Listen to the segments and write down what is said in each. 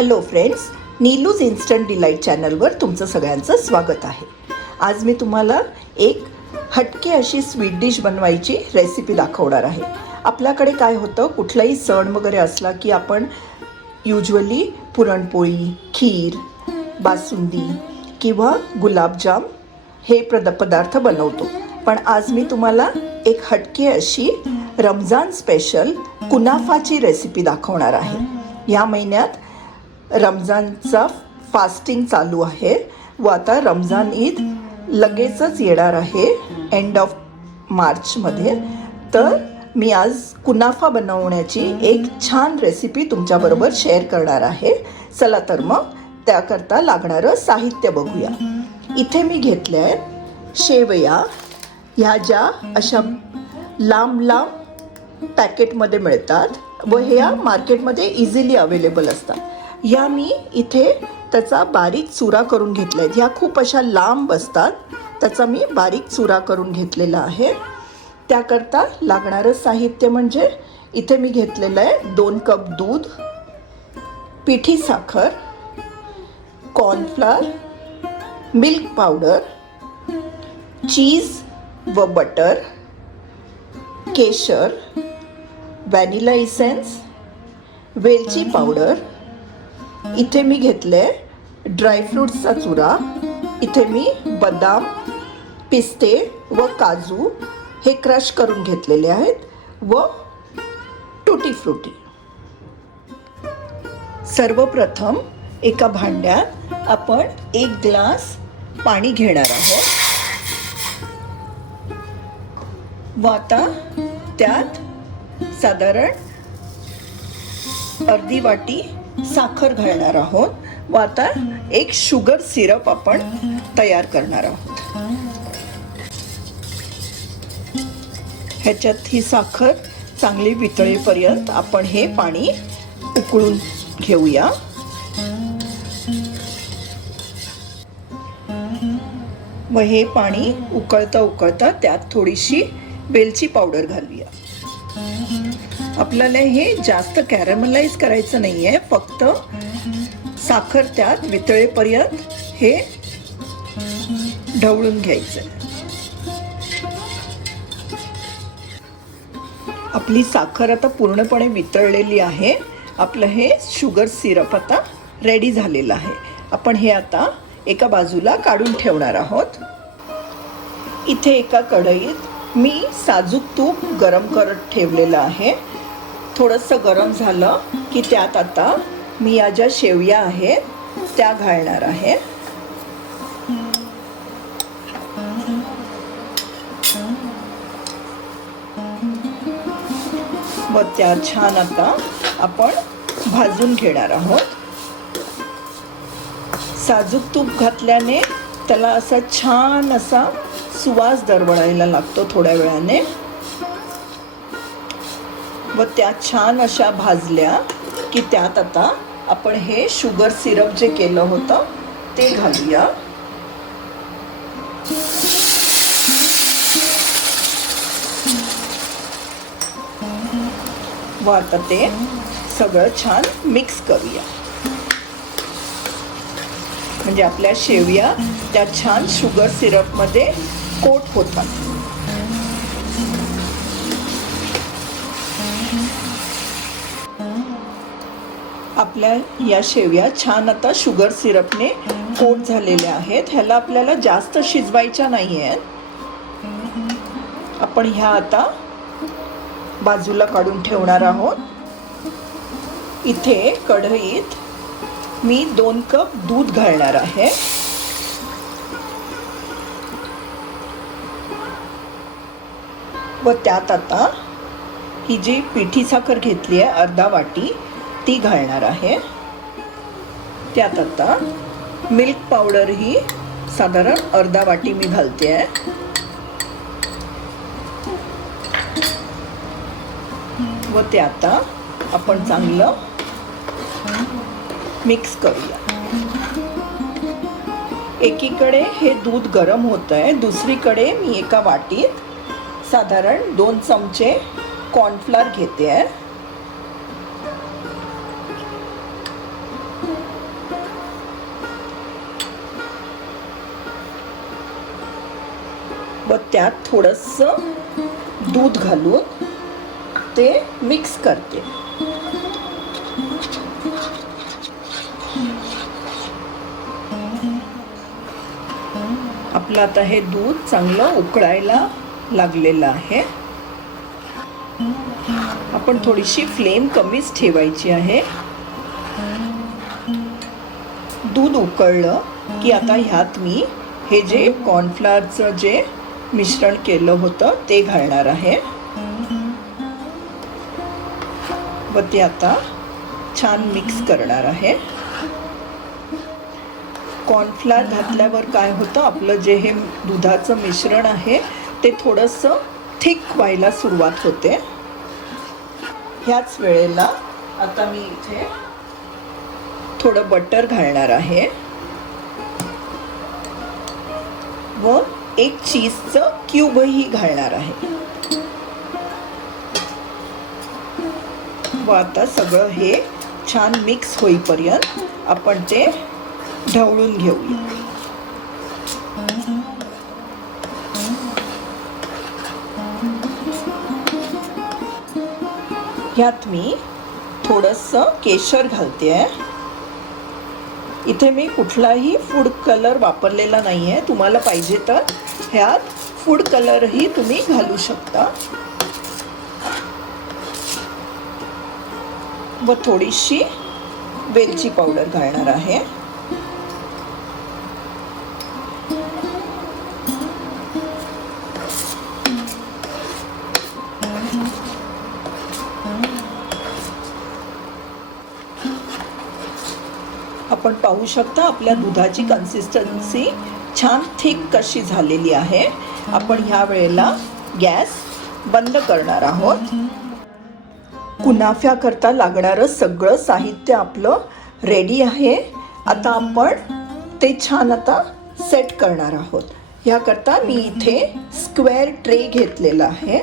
Hello friends, नीलूज instant delight चॅनलवर तुमचं सगळ्यांचं स्वागत आहे. आज मी तुम्हाला एक हटके अशी स्वीट डिश बनवायची रेसिपी दाखवणार आहे. आपल्याकडे काय होतं, कुठलाही सण वगैरे असला की आपण युजली पुरणपोळी, खीर, बासुंदी किंवा गुलाबजाम हे पदार्थ बनवतो. पण आज मी तुम्हाला एक हटके अशी रमजान स्पेशल कुनाफाची रेसिपी दाखवणार आहे. या महिन्यात रमजानचा फास्टिंग चालू आहे व आता रमजान ईद लगेचच येणार आहे एंड ऑफ मार्चमध्ये. तर मी आज कुनाफा बनवण्याची एक छान रेसिपी तुमच्याबरोबर शेअर करणार आहे. चला तर मग त्याकरता लागणारं साहित्य बघूया. इथे मी घेतले आहे शेवया. ह्या ज्या अशा लांब लांब पॅकेटमध्ये मिळतात व ह्या मार्केटमध्ये इझिली अवेलेबल असतात. ह्या मी इथे त्याचा बारीक चुरा करून घेतला आहे. ह्या खूप अशा लांब असतात, त्याचा मी बारीक चुरा करून घेतलेला आहे. त्याकरता लागणारं साहित्य म्हणजे इथे मी घेतलेलं आहे 2 कप दूध, पिठी साखर, कॉर्नफ्लॉर, मिल्क पावडर, चीज व बटर, केशर, व्हॅनिला इसेन्स, वेलची पावडर. इथे मी घेतले ड्रायफ्रूट्सचा चुरा. इथे मी बदाम, पिस्ते व काजू हे क्रश करून घेतलेले आहेत व टुटी फ्रुटी. सर्वप्रथम एका भांड्यात आपण 1 ग्लास पाणी घेणार आहोत व आता त्यात साधारण अर्धी वाटी साखर घालणार आहोत व आता एक शुगर सिरप आपण तयार करणार आहोत. ह्याच्यात ही साखर चांगली वितळेपर्यंत आपण हे पाणी उकळून घेऊया. व हे पाणी उकळता उकळता त्यात थोडीशी वेलची पावडर घालूया. आपल्याला हे जास्त कॅरमलाइज करायचं नाही आहे, फक्त साखर त्यात वितळेपर्यंत हे ढवळून घ्यायचं. आपली साखर आता पूर्णपणे वितळलेली आहे. आपलं हे शुगर सिरप आता रेडी झालेलं आहे. आपण हे आता एका बाजूला काढून ठेवणार आहोत. इथे एका कढईत मी साजूक तूप गरम करत ठेवलेलं आहे. थोडंसं गरम झालं की त्यात आता मी या ज्या शेवया आहेत त्या घालणार आहे. व त्या छान आता आपण भाजून घेणार आहोत. साजूक तूप घातल्याने त्याला असा छान असा सुवास दरवळायला लागतो थोड्या वेळाने. व त्या छान अशा भाजल्या की त्यात आता आपण हे शुगर सिरप जे केलं होतं ते घालूया. व आता ते सगळं छान मिक्स करूया. म्हणजे आपल्या शेवया त्या छान शुगर सिरपमध्ये कोट होतात. आपल्या या शेवया छान आता शुगर सिरपने कोट झालेल्या आहेत. ह्याला आपल्याला जास्त शिजवायच्या नाही आहेत. आपण ह्या आता बाजूला काढून ठेवणार आहोत. इथे कढईत मी 2 कप दूध घालणार आहे. व त्यात आता ही जी पिठी साखर घेतली आहे अर्धा वाटी ती घालणार आहे. त्यात आता मिल्क पावडर ही साधारण अर्धा वाटी मी घालते आहे. व ते आता आपण चांगलं मिक्स करूया. एकीकडे हे दूध गरम होत आहे, दुसरीकडे मी एका वाटीत साधारण 2 चमचे कॉर्नफ्लॉर घेते आहे. त्यात थोडंसं दूध घालून ते मिक्स करते. आपलं आता हे दूध चांगलं उकळायला लागलेलं आहे. आपण थोडीशी फ्लेम कमीच ठेवायची आहे. दूध उकळलं की आता ह्यात मी हे जे कॉर्नफ्लॉवरचं जे मिश्रण केलं होतं ते घालणार आहे व ते आता छान मिक्स करणार आहे. कॉर्नफ्लॉवर घातल्यावर काय होतं, आपलं जे हे दुधाचं मिश्रण आहे ते थोडंसं थिक व्हायला सुरुवात होते. ह्याच वेळेला आता मी इथे थोडं बटर घालणार आहे व एक चीजचं क्यूबही घालणार आहे. व आता सगळं हे छान मिक्स होईपर्यंत आपण ते ढवळून घेऊया. ह्यात मी थोडंसं केशर घालते आहे. इथे मी कुठलाही फूड कलर वापरलेला नाही आहे. तुम्हाला पाहिजे तर ह्यात फूड कलरही तुम्ही घालू शकता. व थोडीशी वेलची पावडर घालणार आहे. आपण पाहू शकता आपल्या दुधाची कन्सिस्टन्सी छान थिक कशी झालेली आहे. आपण ह्या वेळेला गॅस बंद करणार आहोत. कुनाफ्याकरता लागणारं सगळं साहित्य आपलं रेडी आहे. आता आपण ते छान आता सेट करणार आहोत. ह्याकरता मी इथे स्क्वेअर ट्रे घेतलेला आहे.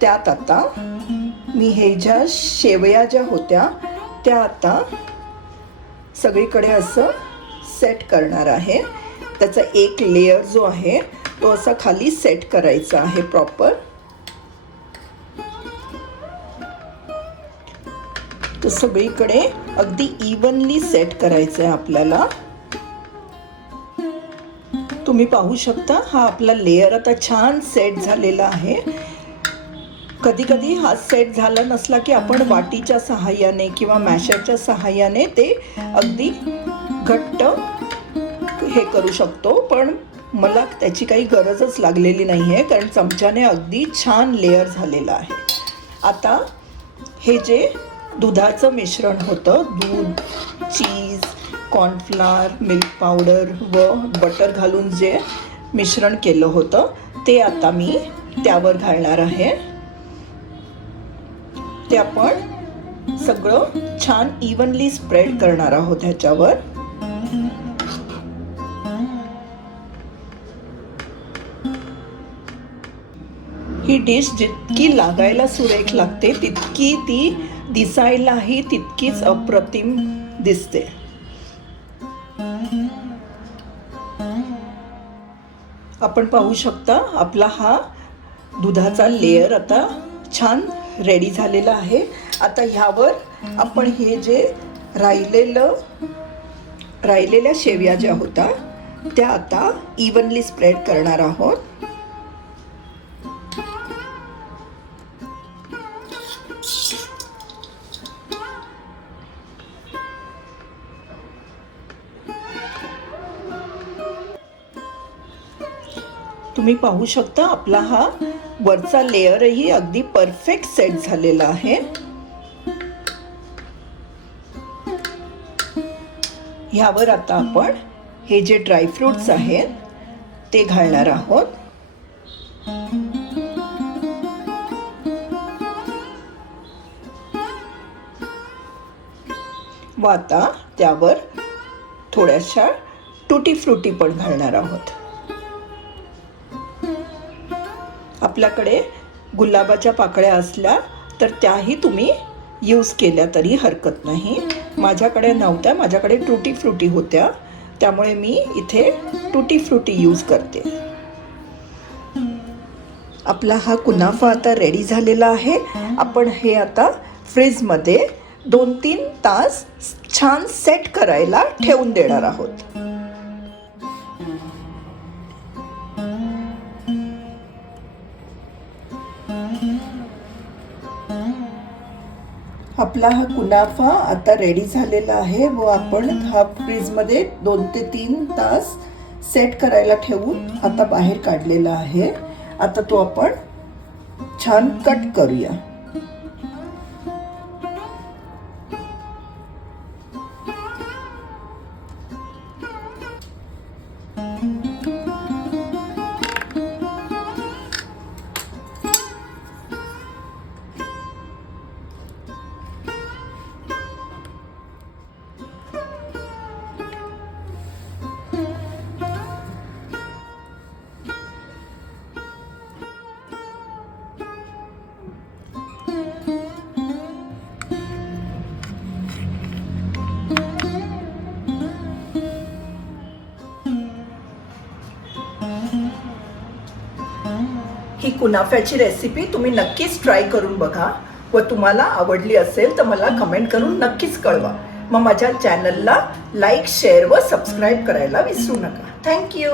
त्यात आता मी हे ज्या शेवया ज्या होत्या त्या आता सगळीकडे असं सेट करणार आहे. त्याचा एक लेयर जो आहे तो असा खाली सेट करायचा आहे प्रॉपर. तर सगळीकडे अगदी इव्हनली सेट करायचं आहे आपल्याला. तुम्ही पाहू शकता हा आपला लेयर आता छान सेट झालेला आहे. कधी कधी हा सेट झाला नसला की आपण वाटीच्या सहाय्याने किंवा मॅशरच्या सहाय्याने ते अगदी घट्ट हे करू शकतो, पण मला त्याची काही गरजच लागलेली नाही आहे कारण चमच्याने अगदी छान लेयर झालेला आहे. आता हे जे दुधाचं मिश्रण होतं, दूध, चीज, कॉर्नफ्लॉवर, मिल्क पावडर व बटर घालून जे मिश्रण केलं होतं ते आता मी त्यावर घालणार आहे. ते आपण सगळं छान इव्हनली स्प्रेड करणार आहोत ह्याच्यावर. ही डिश जितकी लागायला सुरेख लागते तितकी ती दिसायलाही तितकीच अप्रतिम दिसते. आपण पाहू शकता आपला हा दुधाचा लेयर आता छान रेडी झालेला आहे. आता ह्यावर आपण हे जे राहिलेल्या शेवया ज्या होत्या त्या आता इव्हनली स्प्रेड करणार आहोत. तुम्ही पाहू शकता आपला हा वरचा लेअरही अगदी परफेक्ट सेट झालेला आहे. ह्यावर आता आपण हे जे ड्रायफ्रुट्स आहेत ते घालणार आहोत. व आता त्यावर थोड्याशा टुटी फ्रुटी पण घालणार आहोत. आपल्याकडे गुलाबाच्या पाकळ्या असल्या तर त्याही तुम्ही यूज केल्या तरी हरकत नाही. माझ्याकडे नव्हत्या, माझ्याकडे टुटी फ्रुटी होत्या, त्यामुळे मी इथे टुटी फ्रुटी यूज करते. आपला हा कुनाफा आता रेडी झालेला आहे. आपण हे आता फ्रीजमध्ये 2-3 तास छान सेट करायला ठेवून देणार आहोत. आपला हा कुनाफा आता रेडी झालेला आहे व आपण हा फ्रीजमध्ये 2 ते 3 तास सेट करायला ठेवून आता बाहेर काढलेला आहे. आता तो आपण छान कट करूया. ही कुनाफ्याची रेसिपी तुम्ही नक्कीच ट्राय करून बघा व तुम्हाला आवडली असेल तर मला कमेंट करून नक्कीच कळवा. मग माझ्या चॅनलला लाईक, शेअर व सबस्क्राईब करायला विसरू नका. थँक्यू.